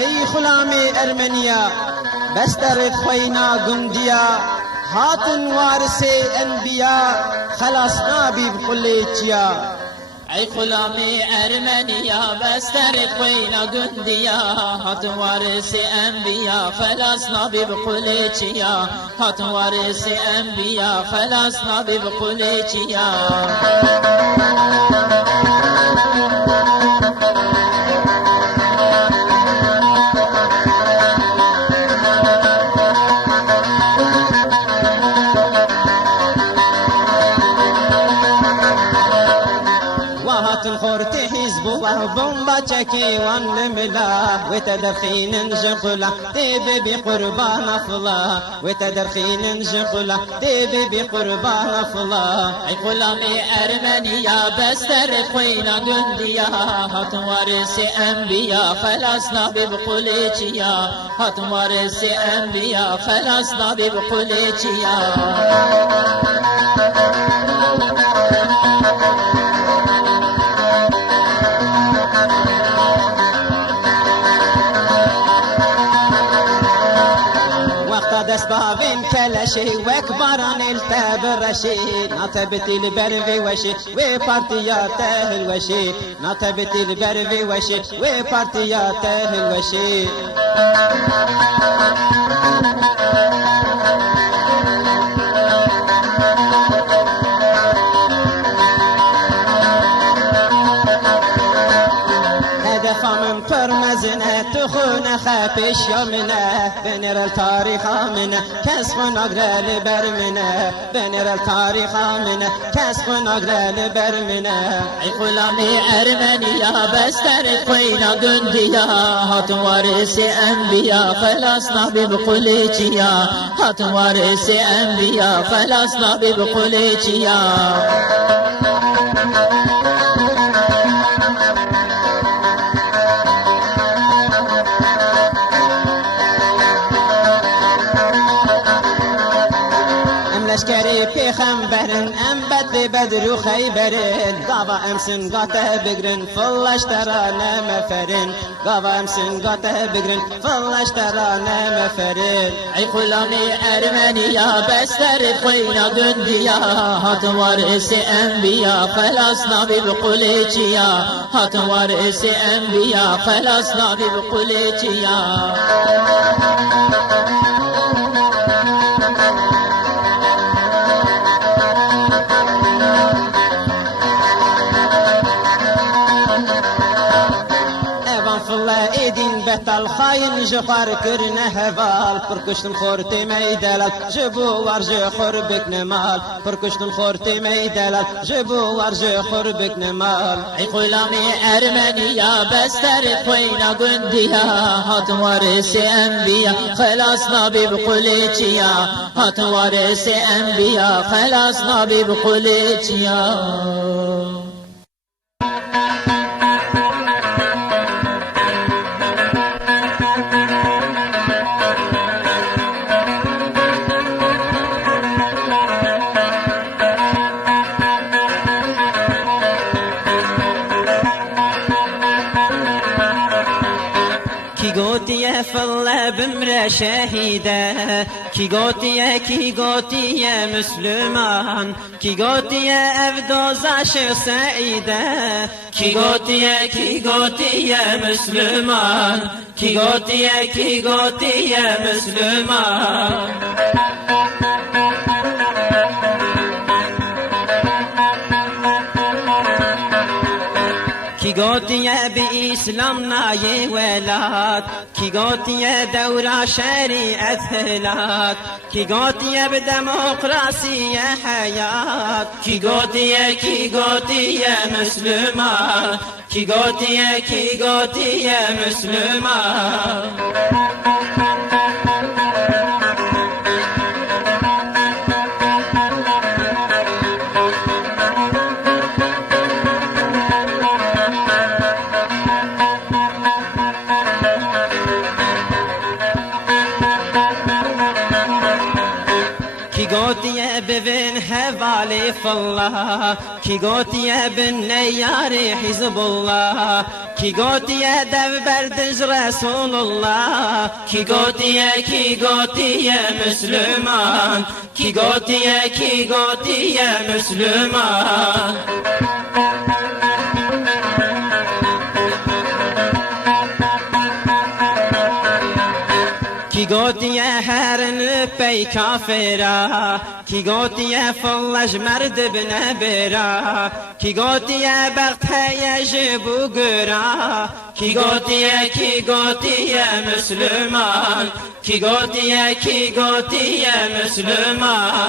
ای غلام ارمنیا بستر خوینا گندیا هاتن وارث انبیا خلاص نابی بقلیتیا ای غلام ارمنیا بستر خوینا گندیا هات وارث انبیا خلاصنا بقلیتیا هات وارث انبیا خلاصنا بقلیتیا خورت حزب وبومبا تشكي ونملا وتدرخين نجقلا تبي بقربان فلا وتدرخين نجقلا تبي بقربان فلا اي غلام ارمنيا بستر خوينا جنديا هات وارث انبيا خلصنا ببقوليتيا هات وارث انبيا خلصنا ببقوليتيا دسبابين كلاشي وكبران التبرشي نطبت البرفي وشي وبارتياته الوشي نطبت البرفي وشي وبارتياته الوشي فمن فرمزنا تخون خابش يومنا بنر التاريخ منا كسب نقرأ برمنا بنر التاريخ منا كسب نقرأ برمنا اي غلامي ارمنيا بستر خوينا جنديا هات وارث انبيا خلصنا ببقوليتيا هات وارث انبيا خلصنا ببقوليتيا لشکری پیغمبرن انبت بدر و خیبرن قاوا امسن قاته بگرن فلش ترانه مفرن قاوا امسن قاته بگرن فلش ترانه مفرن ای غلامی ارمنیا بستر خوینا گندیا هات وارث انبیا خلصنا ببقوليتيا هات وارث انبیا خلصنا ببقوليتيا ايدين بتال خاين جفار كرنا هفال فركشتن خورتي ميدلال جبو ورجي خربك نمال فركشتن خورتي ميدلال جبو ورجي خربك نمال اي غلامي ارمنيا بستر خوينا جنديا هات وارث انبيا خلصنا ببقوليتيا هات وارث انبيا خلصنا ببقوليتيا كي فالله بمرة شهيدة كي قوتي يا مسلمان كي قوتي أفدوز عشق سعيدة كي قوتي يا مسلمان كي قوتي يا مسلمان كي قوتي بإسلامنا يولاد كي قوتي دورة شريعة هلاك كي قوتي بديمقراطية حياة كي قوتي يا مسلمان كي قوتي يا مسلمان قوتي ببن هفالي فالله كي قوتي بالنيار حزب الله کی گوتیه دو بردش رسول الله کی گوتیه مسلمان کی گوتیه مسلمان کی گوتیه هرن پی کافرا کی گوتیه فلش مرد بنه برا کی گوتیه بخت یجبو گرا کی گوتیه مسلمان کی گوتیه مسلمان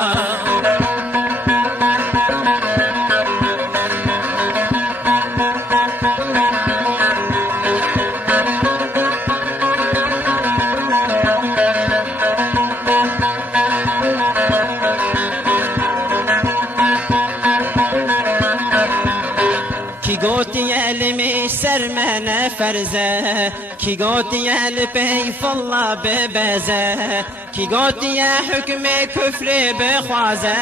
کی گوتیه لمی سرمن فرزه کی گوتیه لپی فلا ببزه کی گوتیه حکم کفر بخوازه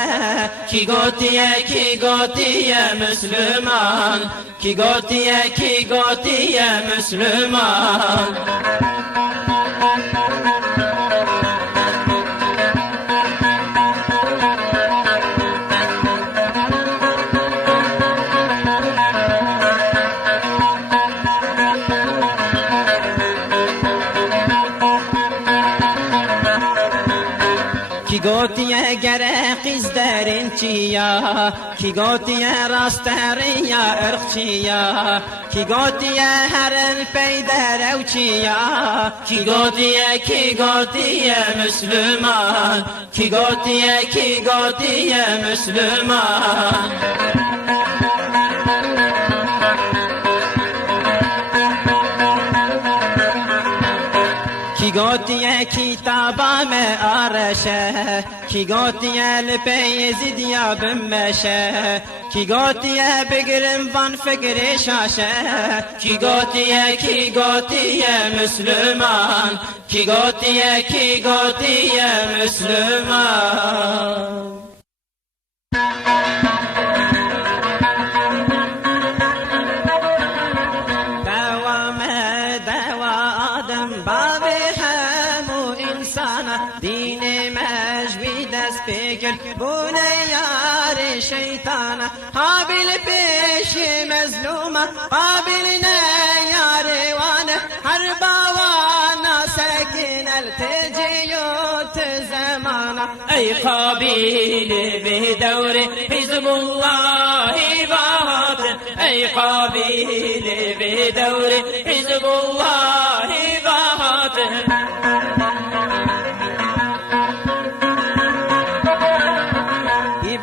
کی گوتیه مسلمان کی گوتیه مسلمان کی گوتیه گره قیز درین چیا کی گوتیه راست ریا ارخچیا کی گوتیه هرن پیدر او چیا کی گوتیه مسلمان کی گوتیه مسلمان کی گوتیه کتابا میں آرشه کی گوتیه لپی زیدیا بمشه کی گوتیه بگرم وان فکر شاشه کی گوتیه مسلمان کی گوتیه مسلمان دین مجوی دست بگیر بونه یار شیطانه حابیل پیش مظلومه قابل نه یار وانه هر باوانا سکین التجیوت زمانه ای قابیل به دور حزب الله باطن ای قابیل به دور حزب الله باطن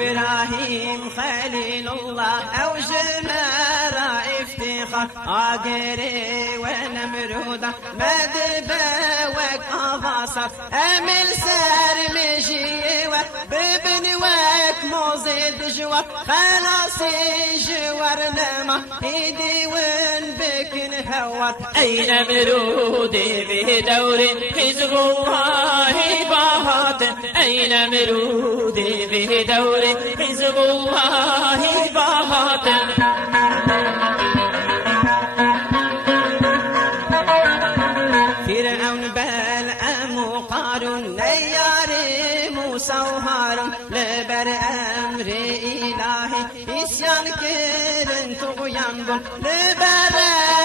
إبراهيم خليل الله أو جمال افتخار آقري ونمرودة مدبا وكافاصر أمل سر مجيوة ببن وك موزيد جوار خلاصي جوار لما إيدي ون بكن هوار أي نمرودي بدور حزب الله باطن أي نمرودي بدور حزب الله باطن فرعون بلعام وقارون نيار موسى وهارون لبر أمر إلهي إسيان كرن طغيان بون لبر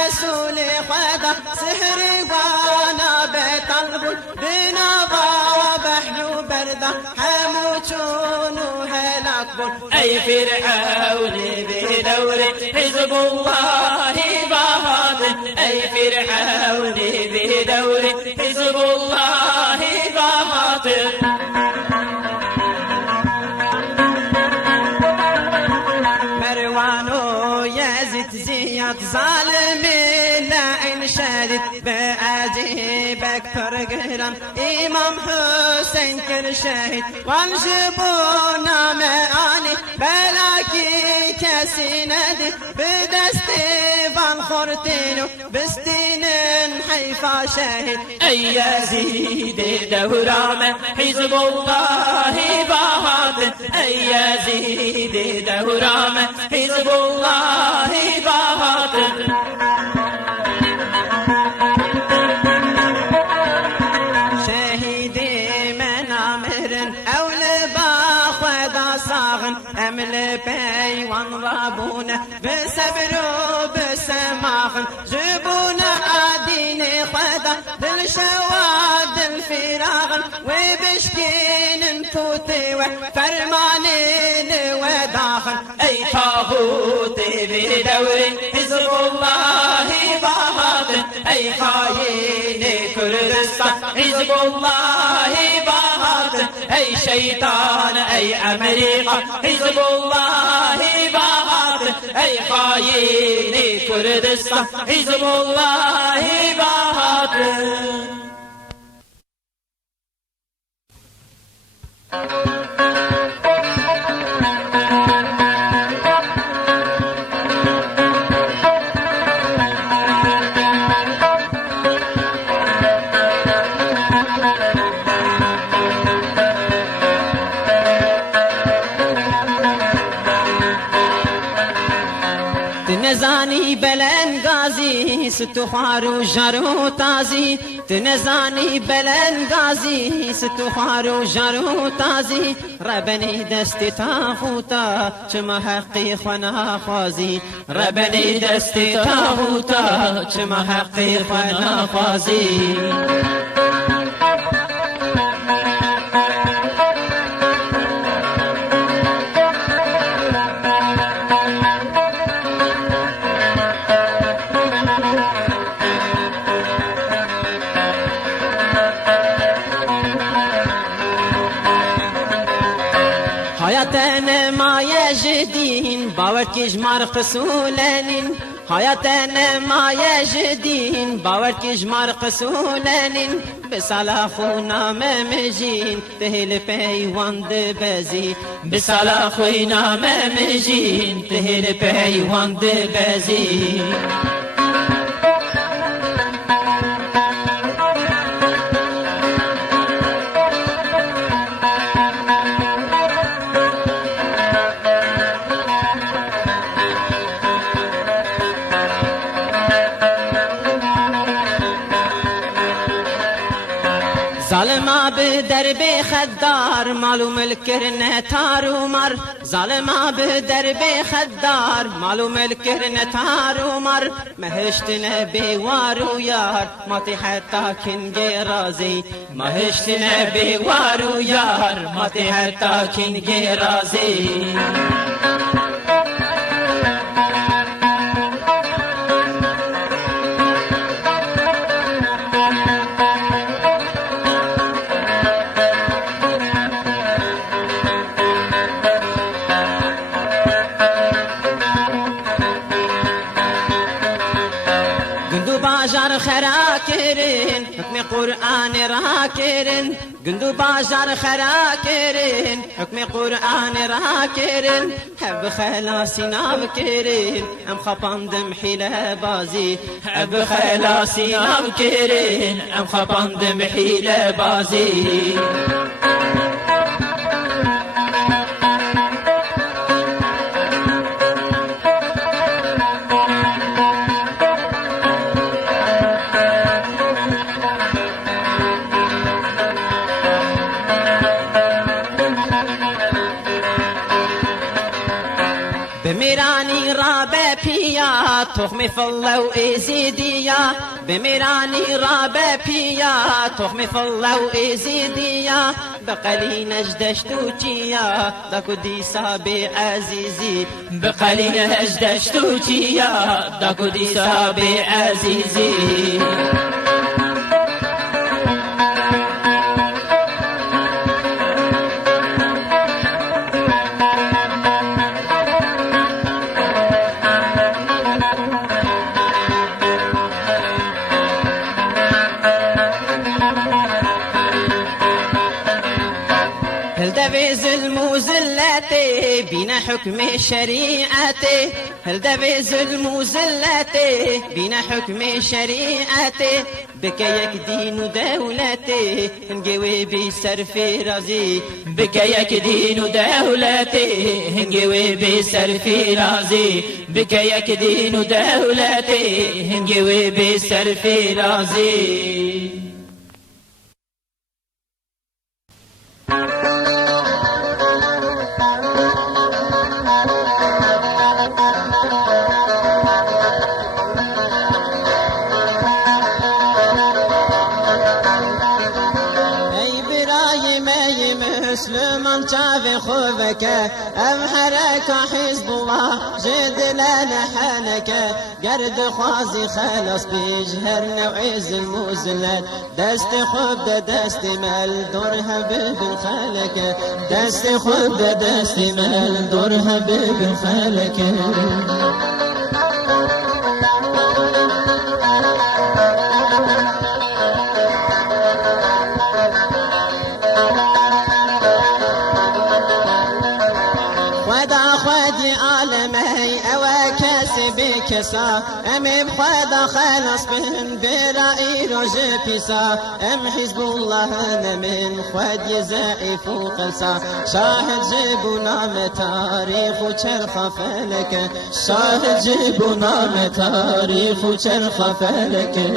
رسول خدا سحر وانا بطلبون بنظا بحلو بردا حموتون وهلاك بون أي فرعون بدور حزب الله باطن أي فرعون بدور حزب الله باطن مروان ويزيد زياد ظالمين لعن شديد بأجيبك فرقران إمام حسين كل شهيد والجبونا معاني بلاكي كسيندي بدستي بالخرطينو بستين حيفا شهيد أي يزيد دورامه حزب الله باطن أي يزيد دورامه حزب الله باطن بابونه بصبر و بسماخن جبونه عدين خدا دل شواد الفراغن وبشكين نفوتي وفرمانين وداخن أي طاغوتي بدوري حزب الله باطن أي خاين كردستان حزب الله باطن أي شيطان أي أمريكا حزب الله باطن أي خاين كردستان حزب الله باطن. تنزاني بلن غازي ستخار وجرو تازي تنزاني بلن غازي ستخار وجرو تازي ربني دستي تاغوتا چما حقي خنا خوازي ربني دستي تاغوتا چما حقي خنا خوازي. حياتنا ما يجدين باور كجمار قسولانين حياتنا ما يجدين باور كجمار قسولانين بسالا خونا ممجين تهل بيوان دبازي بسالا خونا ممجين تهل بيوان دبازي. ظالما بدرب خدار معلوم الكرنة تار ومر ظالما بدرب خدار معلوم الكرنة تار ومر مهشتنا بوار ويار ما حتى كن رازي مهشتنا بوار ويار ما حتى كن رازي. باجار خراكرين حكم قرآن راكرين قندو باجار خراكرين حكم قرآن راكرين حب خلاصي نابكرين ام خباندم حيلة بازي حب خلاصي نابكرين ام خباندم حيلة بازي. بميراني رابع بيا تخمي فالله وإزيديا بميراني رابع بيا تخمي فالله وإزيديا بقلي نجدشتوچيا داكو ديسا بعزيزي بقلي نجدشتوچيا داكو ديسا بعزيزي. هل دبيز الموزلاتي بنا حكم شريعتي هل دبيز الموزلاتي بنا حكم شريعتي بكيك دين دولتي هنجوي بسر في رازي بكيك دين دولتي هنجوي بسر في رازي بكيك دين دولتي هنجوي بسر في رازي. چاوی خوبك ام حركة حزب الله جد لنا حنك قرد خوازي خلص بيجهر نوعيز الموزلات دست خوب ده دست مال دورها ببن خالك دست خوب ده دست مال دورها ببن خالك خودي عالمي أواكاسي بكسا أم بخدا خلص بهم برائي رجي بيسا أم حزب الله أنا من خودي زائف وقلسا شاهد جيبونا متاريخ وشرخ فلك شاهد جيبونا متاريخ وشرخ فلك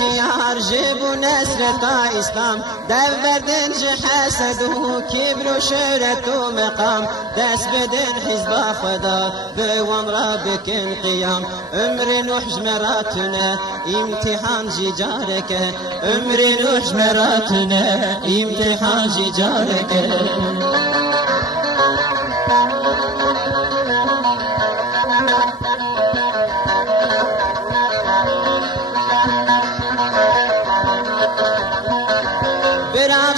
شيار جيبوا نسرة إسلام دف بردن حسد وكبر وشهرة ومقام دس بدن حزب خدا بوان ربك انقيام عمر نوح جمراتنا امتحان جارك عمر نوح جمراتنا امتحان جارك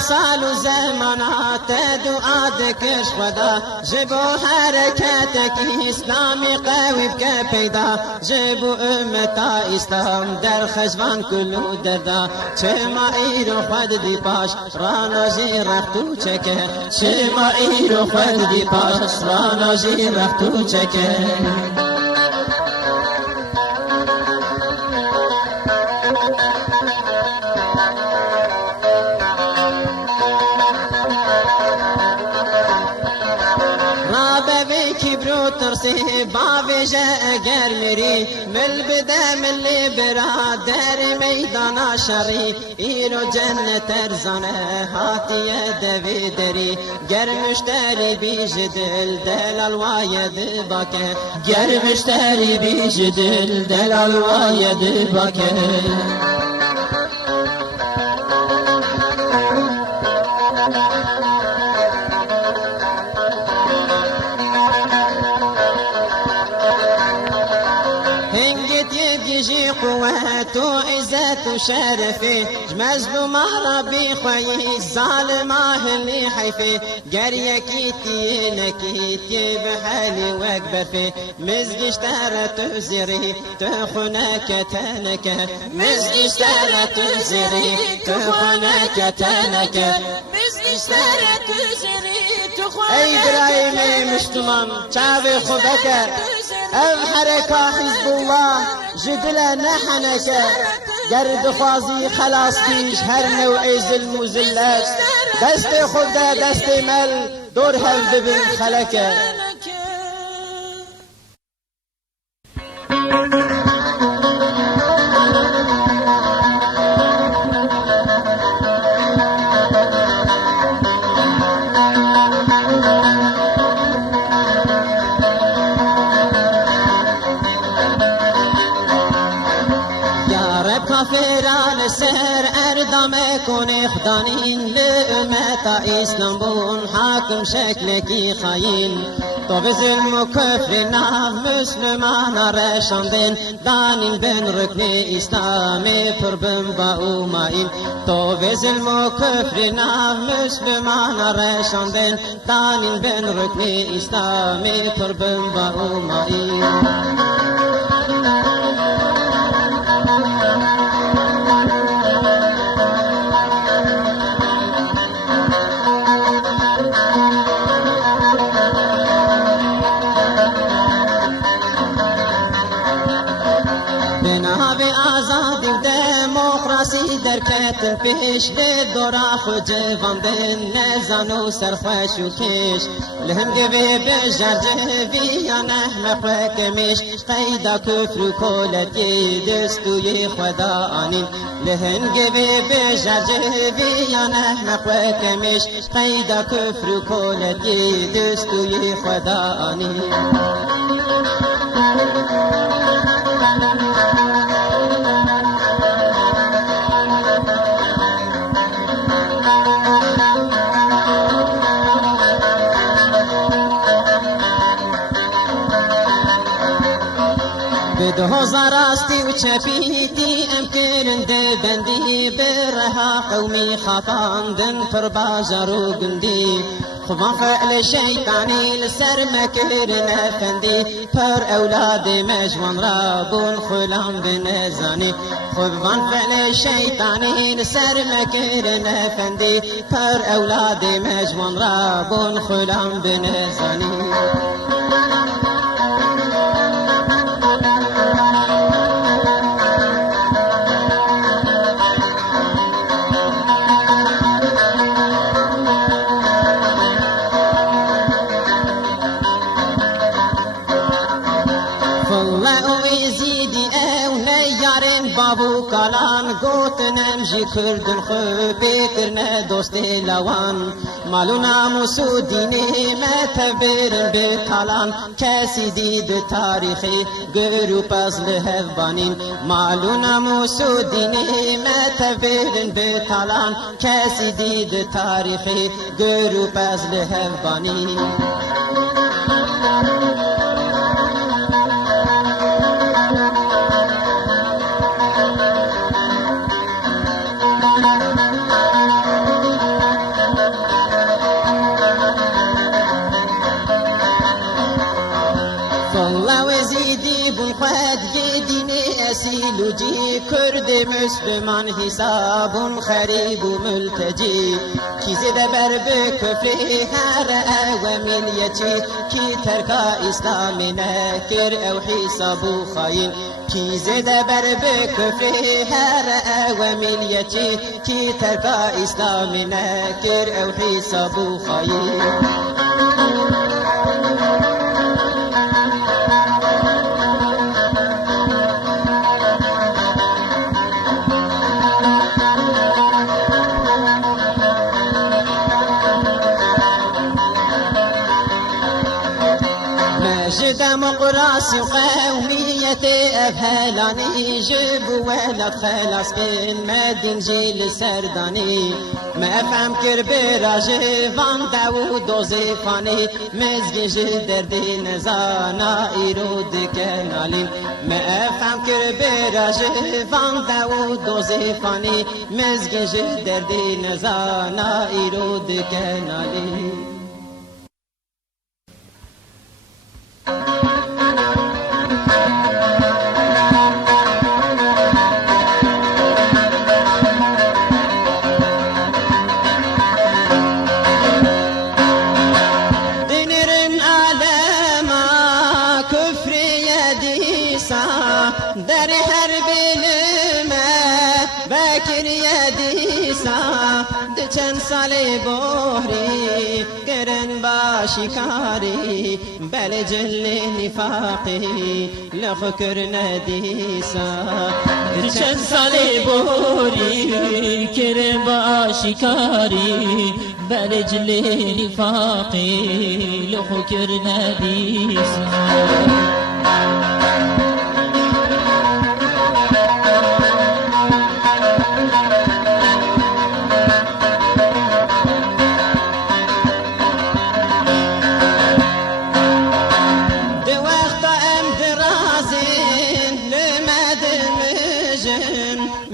سال و زمانات دعا دکش خدا جبو حرکتك اسلامی قوی بک پیدا جبو امتا اسلام در خجوان کلو دردا چه ما ایرو خود دی پاش رانا جی رختو چکه چه ما ایرو خود دی پاش رانا جی رختو چکه ترسي بابي جاء قرمري مل بدا من اللي برادر ميدان شري إيرو جنة ترزانه هاتي يد دري قرمشتري بيجدل دلال وايد باكه قرمشتري بيجدل دلال وايد باكه قوات وعزت وشرفي مظلوم ربي خوي الظالم اللي حيفي قريه كيتي نكيتي بحالي واكبر في مزقي اشترى تزري تخنك تنك مزقي اشترى تزري تخنك تنك مزقي اشترى تزري تخنك اي ابراهيم مشتمم شافي خبك ام حركة حزب الله جدلا نحنك قرد خوازي خلاص بيش هر نوعي ظلم وزلات دستي خدا دستي مل دورها ببن خلك كافران سر اردام كون خدانين لأمة اسلام بون حاكم شكلكي خاين تو ظلم وكفر ناف مسلمان رشاندين دانين بين ركن اسلامي فربن باو ماين تو ظلم وكفر ناف مسلمان رشاندين دانين بين ركن اسلامي فربن باو ماين جی درکت پیش دورا خود جواندن نزانو سرخوش و کش لهنگ به بجر جویانه مخوکمش قیدا کفر و کولتی دستوی خدا آنین لهنگ به بجر جویانه مخوکمش قیدا کفر و کولتی دستوی خدا آنین به 2000 استی و چپیتی ام کرنده بندی برها قومی خطاندن پر بازار و گندی خوبان فعل شیطانی لسر مکرن افندی پر اولاد مجوان را بون خلام بنزانی خوبان فعل شیطانی لسر مکرن افندی پر اولاد مجوان را بون خلام بنزانی بابو کالان گوتنم جی کردن خو بکرن دوست لوان مالو ناموس و دینی متبرن به کالان کسی دید تاریخی گرو پزل هفبانین مالو ناموس و دینی متبرن به کالان کسی دید تاریخی گرو پزل هفبانین لوجی کرد مسلمان حساب خریب و ملتجی کی زده بر بکفر هر اومیلیتی کی ترکا اسلام نکر او حساب و خاین کی زده بر بکفر هر اومیلیتی کی ترکا اسلام نکر او حساب و خاین دمقراسی و قومیت افهلانی جب ولد خلاص کن مدین جیل سردانی ما افهم کر براج وان داود دوزیفانی مزگیج دردی نزانا ایرود کنالیم ما افهم کر براج وان داود دوزیفانی مزگیج دردی نزانا ایرود کنالیم در هر بلمه بکر یدیسا ده چند سال بحری گرن با شکاری بل جل نفاقی لخو کرن دیسا ده چند سال بحری گرن با شکاری بل جل نفاقی لخو کرن دیسا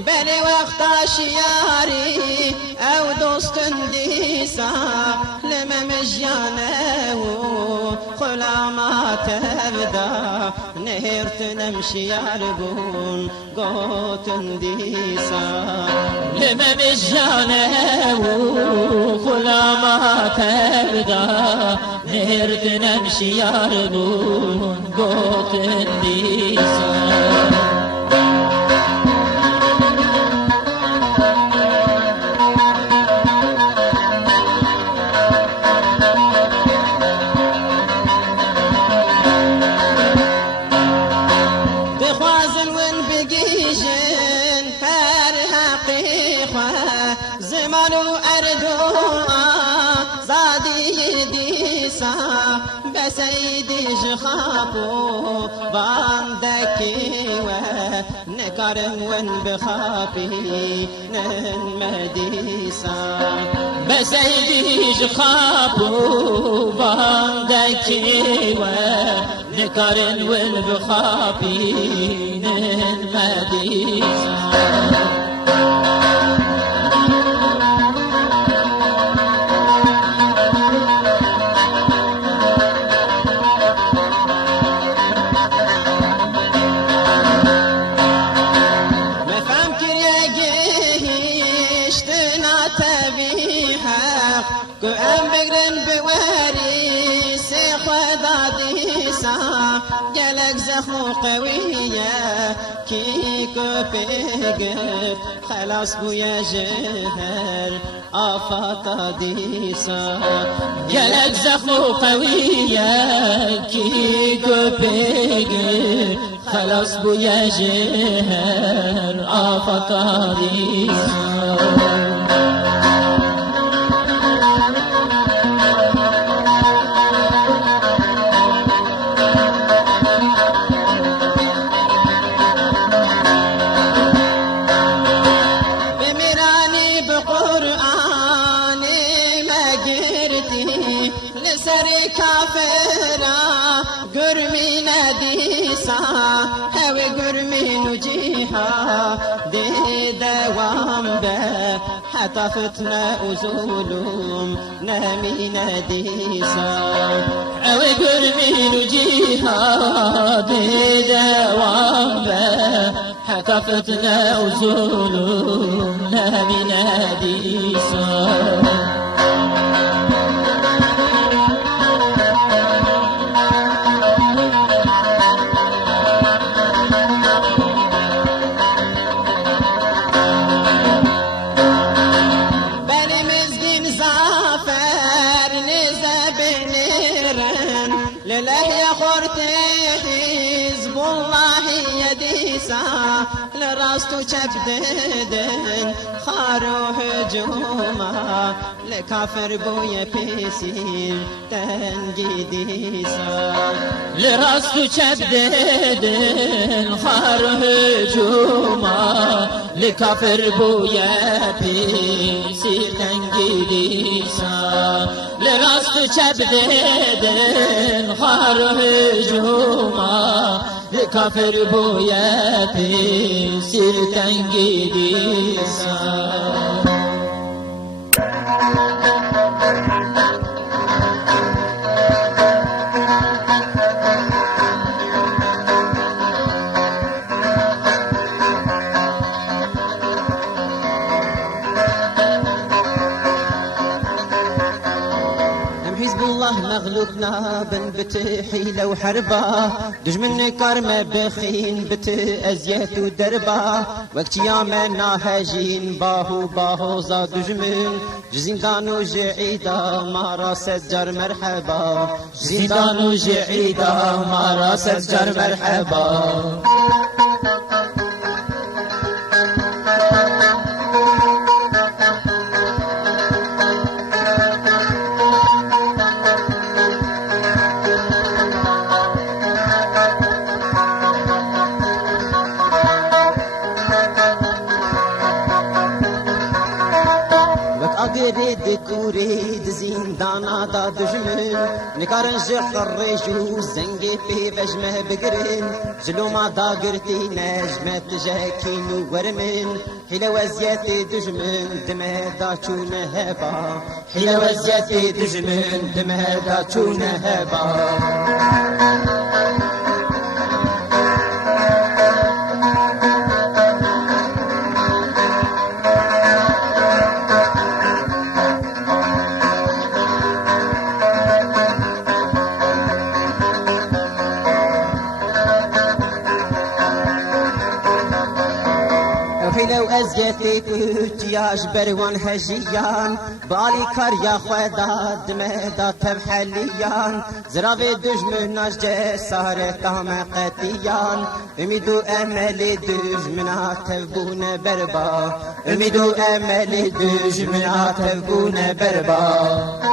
بلی وقتا شیاری او دوستن دیسا لممش جانه و خلامات ابدا نهرتنم شیار بون گوتن دیسا لممش جانه و خلامات ابدا نهرتنم شیار بون گوتن دیسا زمان و اردوان زادی دیسا بسیدی جخابو واندکی و نکارم ون بخابی نن مدیسا بسیدی جخابو واندکی و نکارن ون بخابی نن مدیسا ام بگرن بواری سی خدا دیسا گلک زخم قویه کی کو پیگر خلاص بویا جهر آفاتا دیسا گلک زخم قویه کی کو پیگر خلاص بویا جهر آفاتا دیسا لسر كافرا قرمي نديسا هوي قرمي نجيها دي دوام به حتى فتنة وظلم نامي نديسا هوي قرمي نجيها دي دوام به حتى فتنة وظلم نامي نديسا لله يا خورتي حزب الله يديسا لراستو چبددن خارو هجوما لكافر بويا بيسير تنجي ديسا لراستو چبددن خارو هجوما لكافر بويا بيسير تنجي ديسا لراستو چبددن خار هجوما لكافر بويا بيسير تنجي ديسا مغلوبنا بن بتحيلة وحربا دجمن كرمة بخين بت أزيات ودربا وقت يامنا هاجين باهو زاد دجمن زندان جعيدا ما راس جر مرحبا زندان جعيدا ما راس جر مرحبا أقرد كوريد زندانا دا دجمن نكارن جقر ريجو زنجي في بجمه بقرن زلوما دا قرتي نجمة تجاكين ورمن حيلة وزياتي دجمن دمه دا چون هبا حيلة وزياتي دجمن دمه دا چون هبا حيلة وأزياتي تركياش بروان هجيان بالي كاريا خدا دمدا تبحليان زراوي دجمناش جسارة تام قتيان اميدو امل دجمنا تبون بربا اميدو امل دجمنا تبون بربا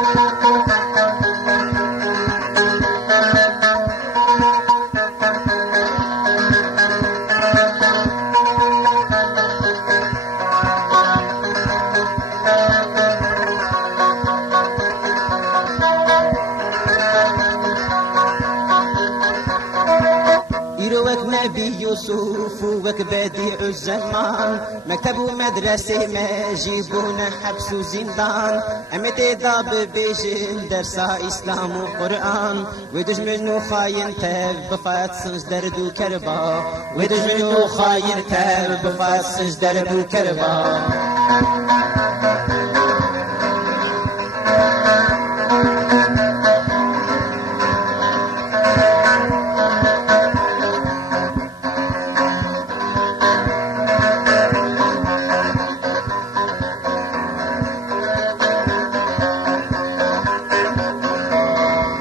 نبي يوسف وكبديع الزمان مكتب ومدرسة ما يجيبون حبس وزندان أمتي ضاب بيجن درسا إسلام وقرآن ودج منو خاين تاب بفات سنج درد وكربا ودج منو خاين تاب بفات سنج درد وكربا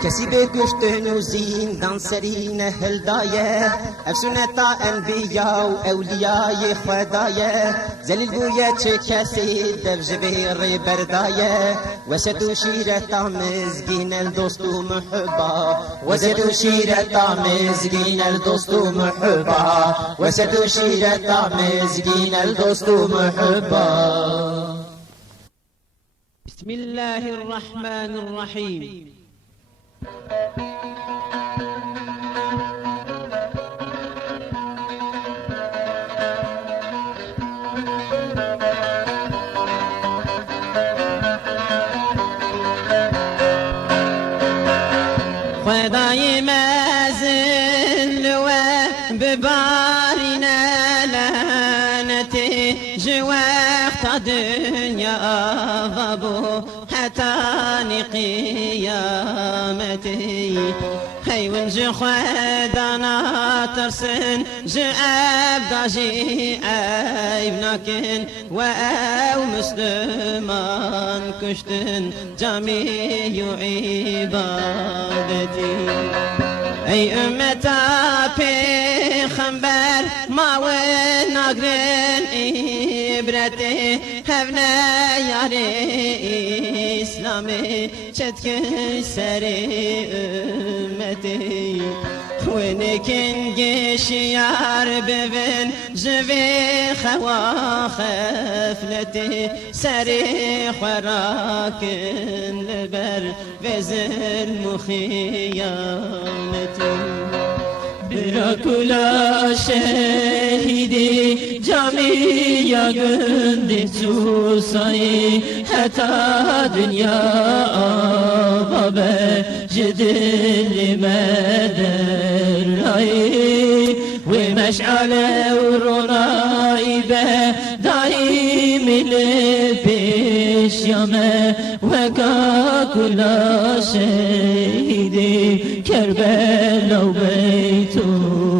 کسی به کشتن و زندان سرین هلدایه افسونتا انبیا و اولیای خدایه زلیل بویه چه کسی دفجبیر بردایه وسدو شیرتا مزگین الدوست و محبا وسدو شیرتا مزگین الدوست و محبا وسدو شیرتا مزگین الدوست و محبا بسم الله الرحمن الرحيم خدای مازن و ببارنا لعنتي جوقت دنيا غابو حتى قيامتي هاي ونجي خدانا ترسن جاب داجي ابنكن واو مسلمان كشتن جميع عبادتي اي امتا پیغمبر ما و ناگرن عبرته هفنا یاری اسلامی چتکن سر امتی ونكن جيشيار ببن جبي خوا خفلتي سري خراكن لبر بزر مخيانتي Bırakula şehidi camiye gündüz susayı hatta dünya ağabe cidilli mederayı ve meşale urunayı be daim ile peşyame ve kakula şehidi Kerbela Beytullah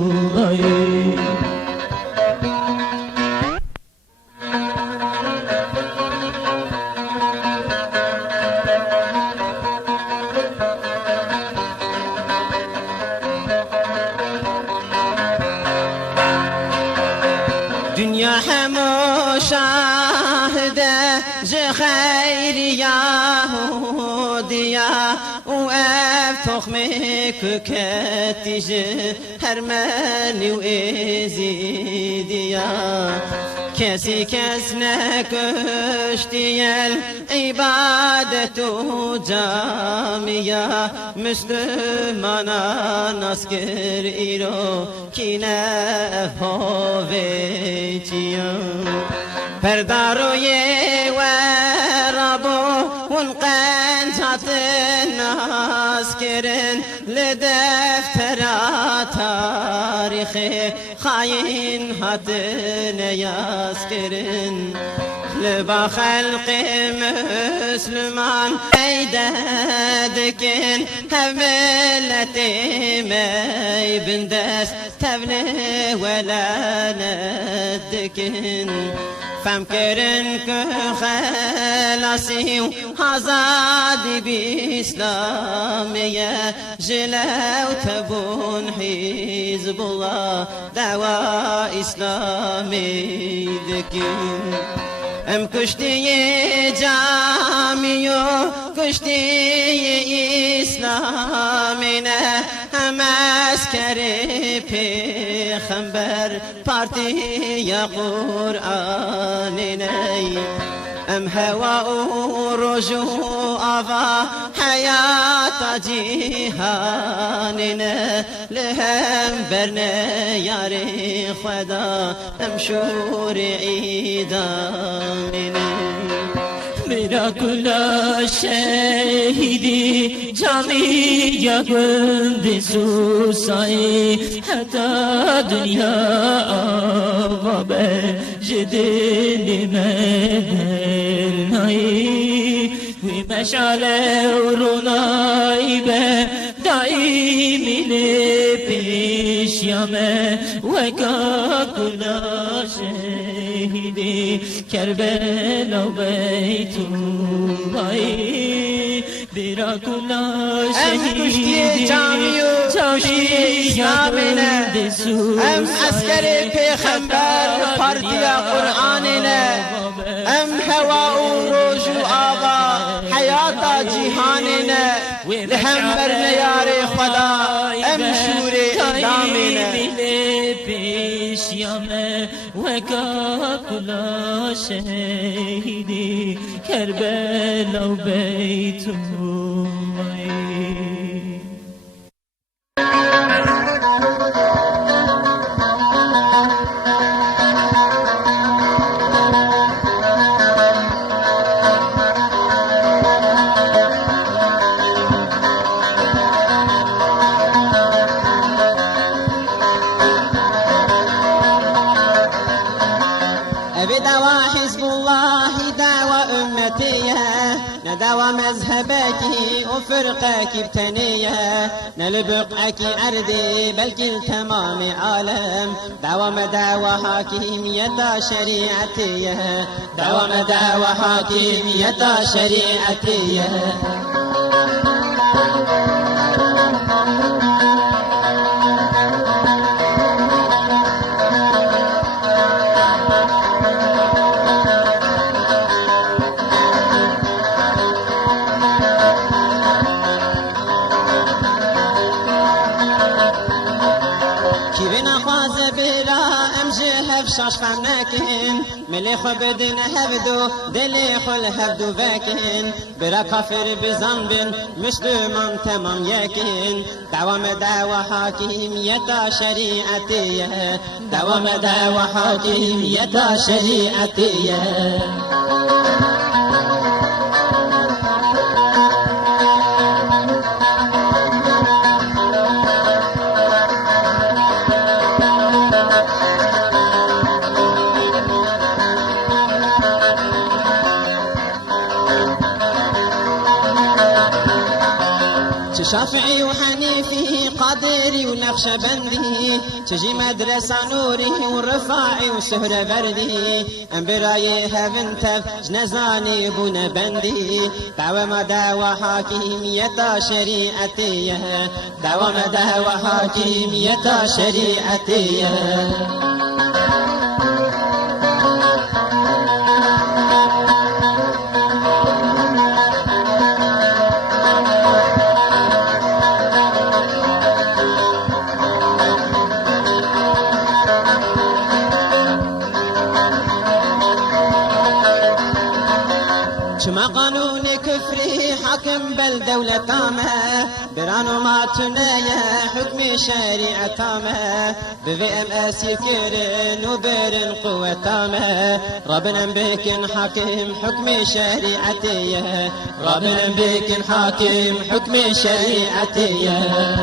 Dünya hemo şahide ji xeyri Yahudiya u ev toxmi küketi ji Hermeni u Ezidiya Kesi kes neküştiyel ibadetu camiya Müslümana naskir iro kine evhoveciya Perdaroye ve rabu unqencatin naskirin Ledeftera tarihi hain hatine yaskirin Leba halqi Müslüman eydedekin Hev milleti meybindes tevli ve lanetdekin فهم کرن که خلاصی و آزادی بی اسلامیه جلو تبون حزب الله دعوا اسلامی دکیم ام کشتی جامی و کشتی اسلامی نه هم عسکر پیغمبر پارتی یا قرآنی نه ام هوا و رجو آوا حیات جیهانی نه لهم برنه یاری خدا ام شور عیدانی نه میرا کلا شهیدی جامی یا گند سوسایی حتی دنیا آوابه جدیل مدرنایی وی مشعله و رونایی به دائمی پیش یامه وکا کلا شهیدی کربلا و بیتوبایی برا کلا شهیدی جامی و کشتی اسلامینه ام عسکر پیغمبر پارتی قرآنینه ام هوا و روج و آوا حیات جیهانینه لهم برنه یار خدا ام شور اعلامینه پیشیامه وکا کلا شهیدی کربلا و بیتوبایی دعوى حزب الله دعوى أمتية ندعوى مذهبك وفرقك بتنية نلبقك أرضي بلكي التمام عالم دعوى مدعوى حاكمية شريعتية دعوى مدعوى حاكمية شريعتية شاش فهم نکن ملی خو بدن هفدو دلی خل هفدو وکن برا کافر بزن بن مسلمان تمام یکن دوام دعوة حاکمیت شریعتیه دوام دعوة حاکمیت شریعتیه شافعي وحنيفي قادري ونقشبندي تجي مدرسة نوري والرفاعي وسهرة بردي انبراي هفنتف جنزاني بونا بندي دعوة ما دعوة حاكمية شريعتية دعوة ما دعوة حاكمية شريعتية شما قانون كفري حاكم بالدولة تامة برانو ما تنايا حكم شريعة تامة بفي ام اسير كيرن وبرن قوة تامة ربنا بكن حاكم حكم شريعتيه ربنا بكن حاكم حكم شريعتيه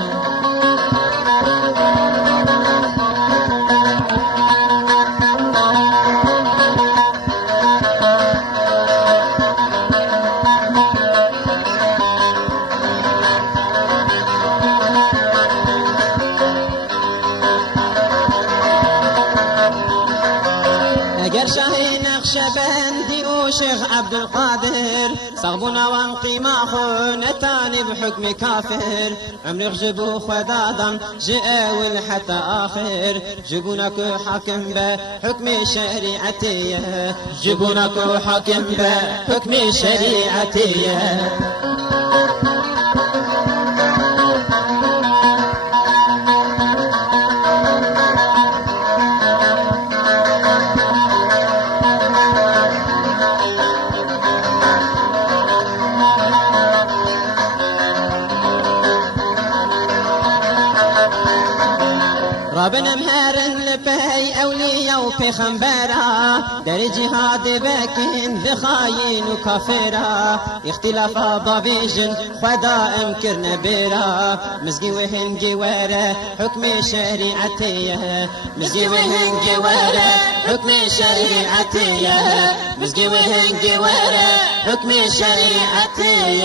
اگر شاهی نقش شيخ عبد القادر صغبونا وانقيما خونتاني بحكم كافر عمري جبو خدادا جئول حتى آخر جبونك حاكم بحكم شريعتي جبونك حاكم بحكم شريعتي رابنا مهارن لبي أولياء وبيخنبرا داري جهاد بكين ذخاين وكافرا اختلاف ضبيجن خدا امكرنا بيرا مزقي وهنجي ورا حكم شريعتي مزقي وهنجي ورا حكم شريعتي مزقي وهنجي ورا حكم شريعتي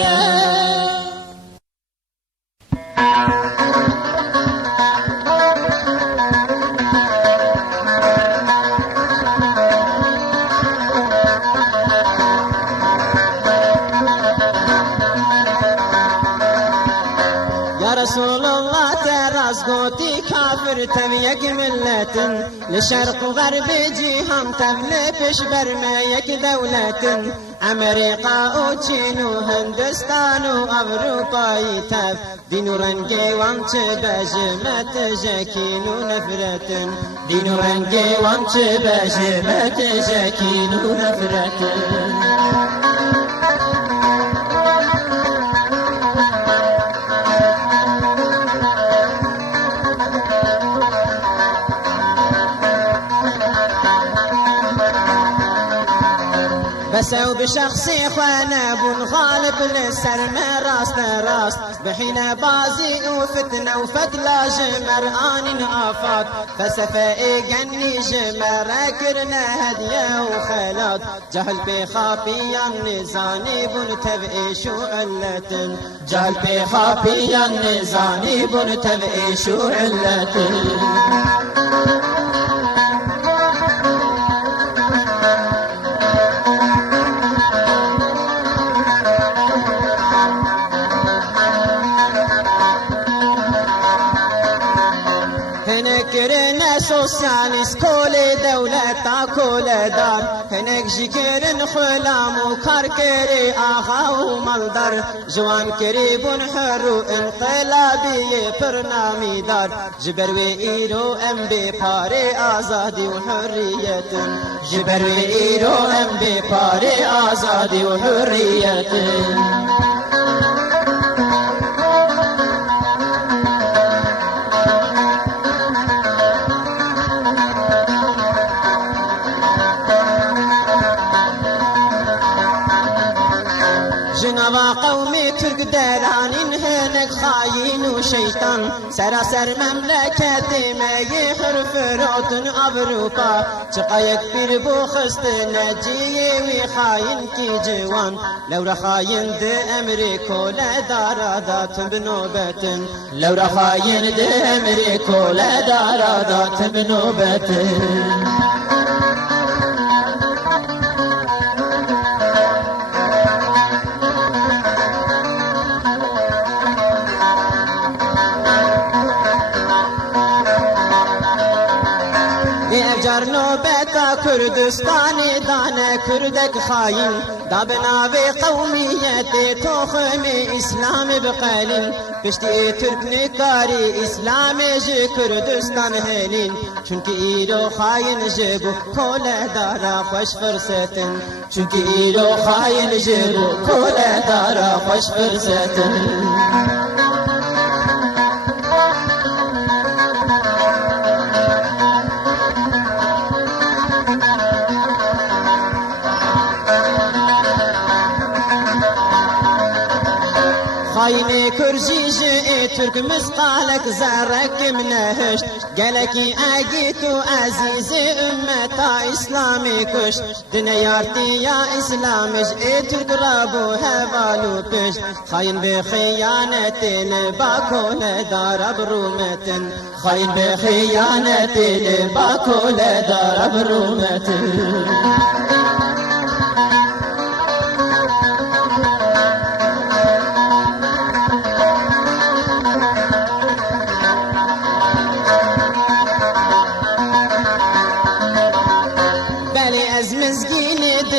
رسول الله تراس قوتي كافر تبيك ملة لشرق وغرب جيهم تبلبش برميك دولة أمريكا وچين وهندستان وأوروبا يتب دين رنجي وانت بجمت جاكين ونفرة دين رنجي وانت بجمت جاكين ونفرة بسو بشخصي خوانا بون غالب للسر ما راس بحين بازي وفتنة وفتلا جمر آن آفات فسفائي جني جمر كرنا هدية وخلات جهل بخافيا نزاني بون تبئي شو علة جهل بخافيا نزاني بون تبئي شو علة كرنا سوسياليست كل دولة كل دار هناك جيكرن خلام وكركري آخا ومالدار جوان كريبون حرو انقلابي برنامي دار جبر وإيرو ام بباري آزادي وحرية جبر وإيرو ام بباري آزادي وحرية جنوا قومي ترك درانين هنك خاين وشيطان سراسر مملكتي ما يحرف روتن أوروبا شقايك بير بوخست نجي وخاين كي جوان لو رخاين دي أمريكو لا دارادات بنوبة لو رخاين دي أمريكو لا دارادات بنوبة نوبتا كردستاني دانا كردك خاين دابنا في قوميتي توخم إسلام بقالين بشتي ترك نكاري إسلامي جي كردستان هلين چونك إيرو خاين جيبو كل دارا خوش فرصتن چونك إيرو خاين جيبو كل دارا خوش فرصتن خايني كرجيجي ترك مسقالك زارك منهشت قالكي اجيتو عزيزي امتا اسلامي كشت دنيارتي يا اسلامش ترك رابو هبالو بشت خاين بخيانتي لباكو لدار برومتن خاين بخيانتي لباكو لدار برومتن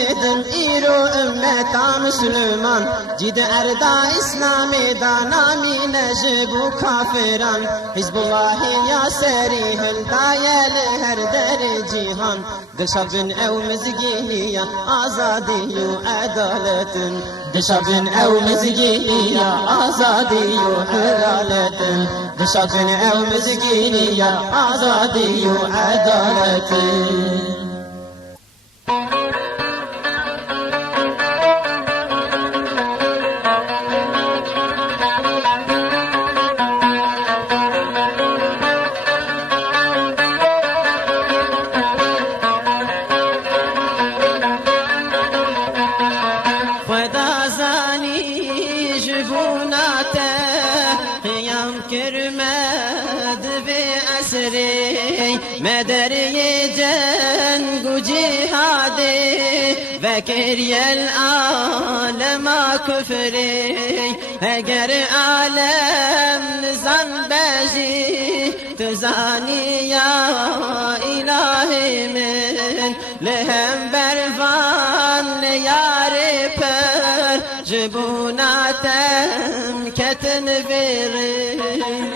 مجاهد إيرو أمتا مسلمان جد أردا إسلامي دانامي نجب كافران حزب الله يا سريه الدايا لهر در جيهان دشبن أو مزقينية آزادي وعدالة دشبن أو مزقينية آزادي وعدالة دشبن أو مزقينية آزادي وعدالة مدري جنگ و جهادي فكر يا العالم كفري اگر عالم نزان بجي تزاني يا إلهي من لهم برفان ياري پر جبوناتم كتن بيري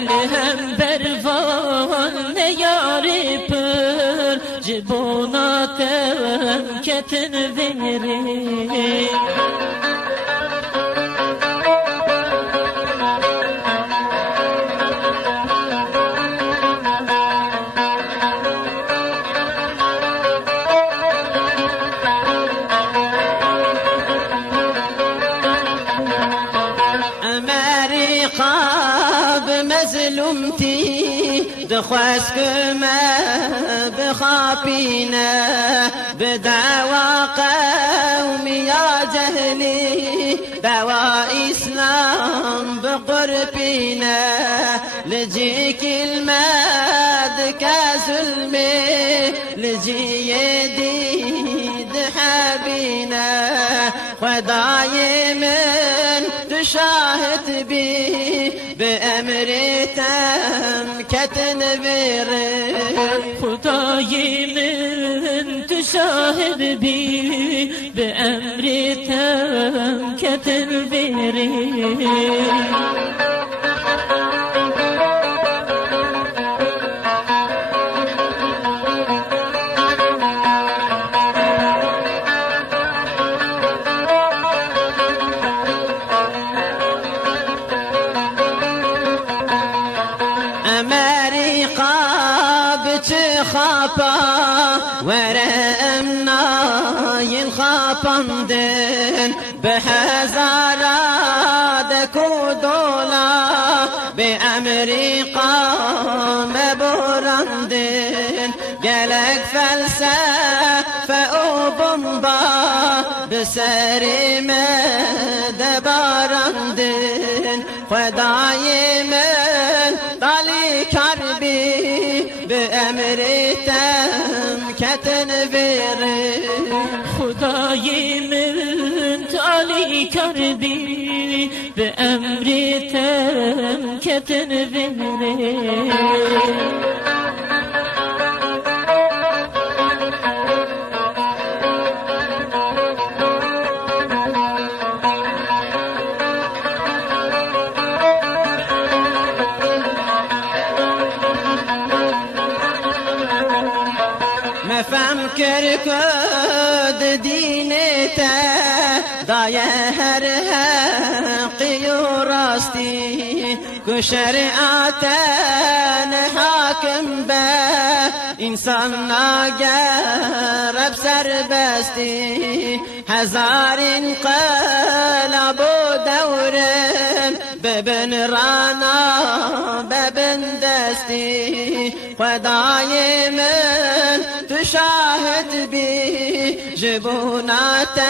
لهم برفان ياري پر جبوناتم كتن بيري مظلومتي دخواست ما بخابينا بدعوى قومي يا جهلي دعوى إسلام بقربنا لجيك الماد كظلمي لجي يديد حبينا خداي من تشاهد بي بأمري تم كتنبير خداي من تشاهد بي بأمري تم كتنبير ورمنا ينخاپندن بهزارات كودولا بأمريكا مبورندن قالك فلسفة وبمبا بسري مدبارندن خداي من طالي كربي بأمري تم كتنبير خداي من تعالي كربي بأمري تم كتنبير فمكر كود دينته ضايع هر حقي وراستي كشريعتنا حاكم به انسان ناقرب سربستي هزار انقلب ودورم ببن رانا ببن دستي خداي من تشاهد بي جبوناتم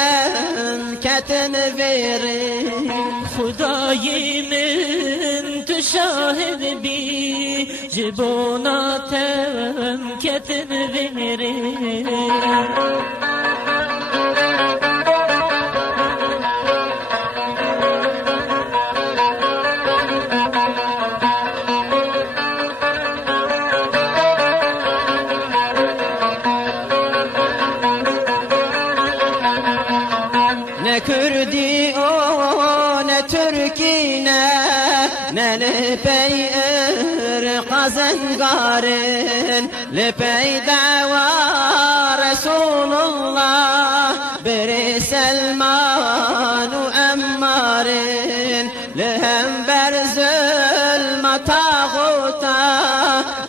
كتنبير خداي من تشاهد بي جبوناتم كتنبير كردي او نه تركي نه لبي قزنقارن لبي دعوى رسول الله بري سلمان وأمارن لهم برزل مطاغوتا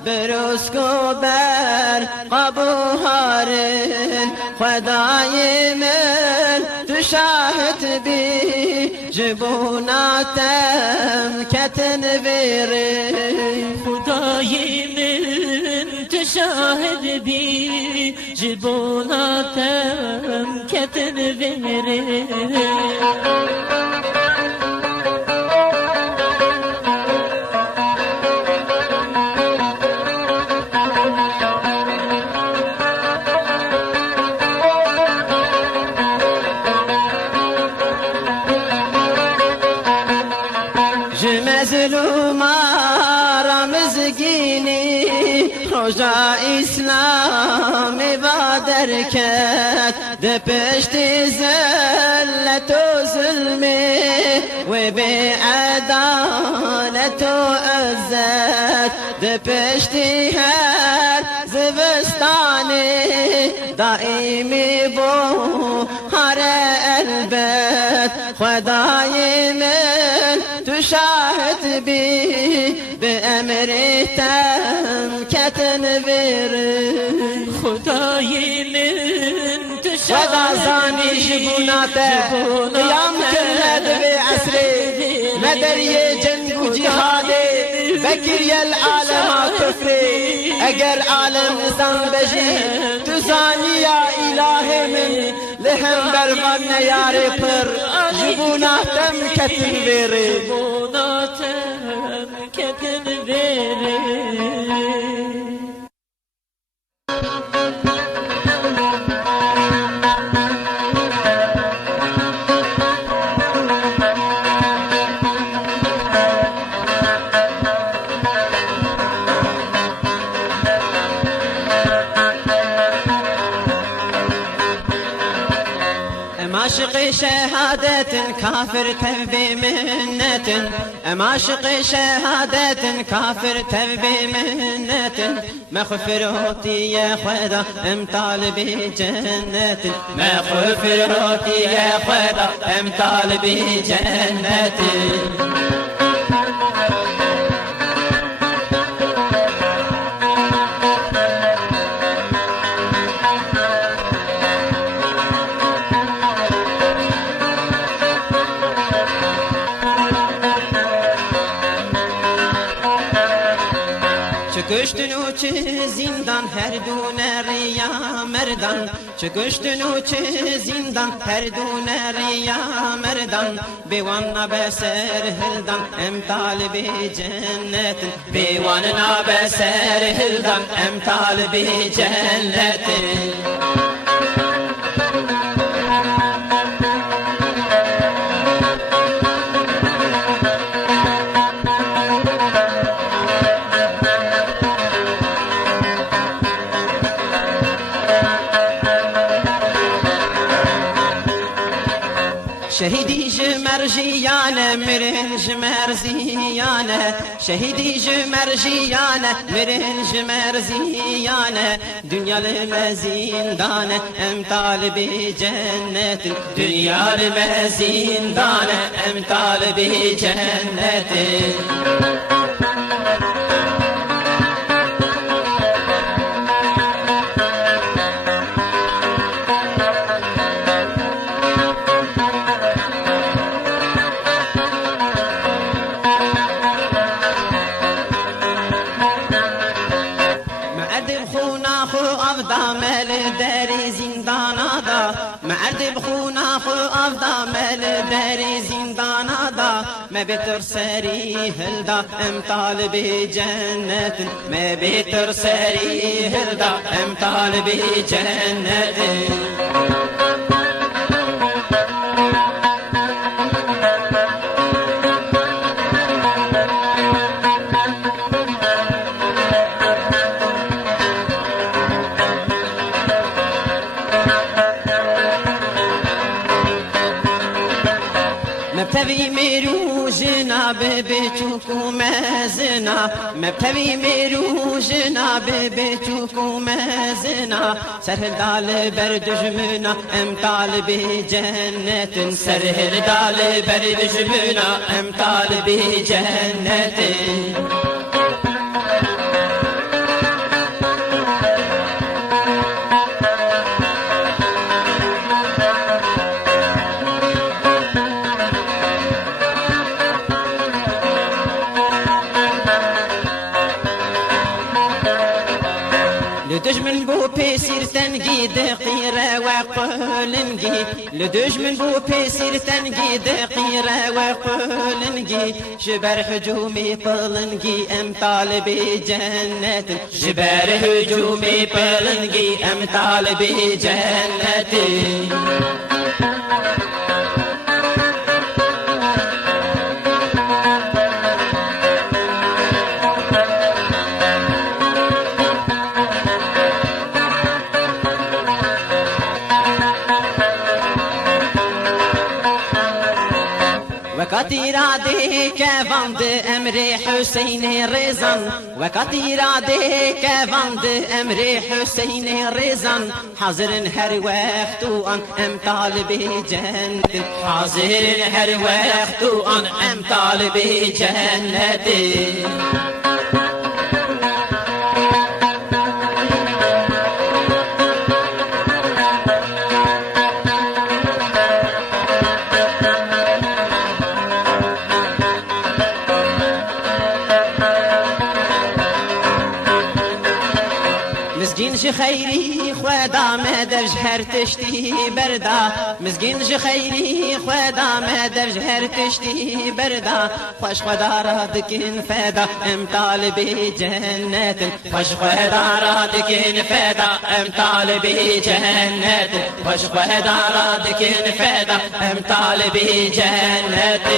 بروسكو بر قبوهارن خداي من تشاهد بي جبوناتم كتن بيرن خداي من تشاهد بي جبوناتم كتن بيرن مظلوما رمزگینی روژا اسلام بادر کرد ده پشت ذلت و ظلمه و به عدالت و عزت ده پشت هر زوستانه دائمی بو هر البت خدای من تشاهد بي بأمر تام كتن بير خداي من تشاهد وغازاني جبوناته قيام كلد بعسري مدري جنگ جهادي بكر يا العالم كفري اگر عالم نظام بجي تزاني يا إلهي من لهم بربان ياري پر جبوناتم كتن بيري جبوناتم كتن بيري عاشق شهادة كافر تبي منة عاشق شهادة كافر تبي منة مغفرتي يا خدا ام طالبي جنة مغفرتي يا خدا ام طالبي جنة چکشتن و چه زندان هر دونه ریا مردان چکشتن و چه زندان هر دونه ریا مردان بیوان نبسر هلدان ام طالب جنت بیوان نبسر هلدان ام طالب جنت شهيدي جمرجيانة مرن جمرزيانة شهيدي جمرجيانة مرن جمرزيانة دنيا المزيندانة ام طالبي جنة دنيا المزيندانة ام طالبي جنة مرد بخونا خو افدا مل دری زندانا دا ما بتر سری هلدا ام طالب جنت ما بتر سری هلدا ام طالب جنت مبتوی میرو جناب بچوکو مزنا مبتوی میرو جناب بچوکو مزنا سرهل دال بر دجمنا ام طالب جنت سرهل دال بر دجمنا ام طالب جنت لدجمن بو بيسير تنقي دقيرة وقلنقي لدجمن بو بيسير تنقي دقيرة وقلنقي جبر هجومي بلنقي ام طالبي جنة جبر هجومي بلنقي ام طالبي جنة وقتی راده که واند امر حسین رزان وقتی راده که واند امر حسین رزان حاضرن هر وقت و آن ام طالب جنت حاضرن هر وقت و آن ام طالب جنت مزگین جی خیری خدا مدر جهر تشتی بردا مزگین جی خیری خدا مدر جهر تشتی بردا خوش خدا را دکن فدا ام طالب جنت خوش خدا را دکن فدا ام طالب جنت خوش خدا را دکن فدا ام طالب جنت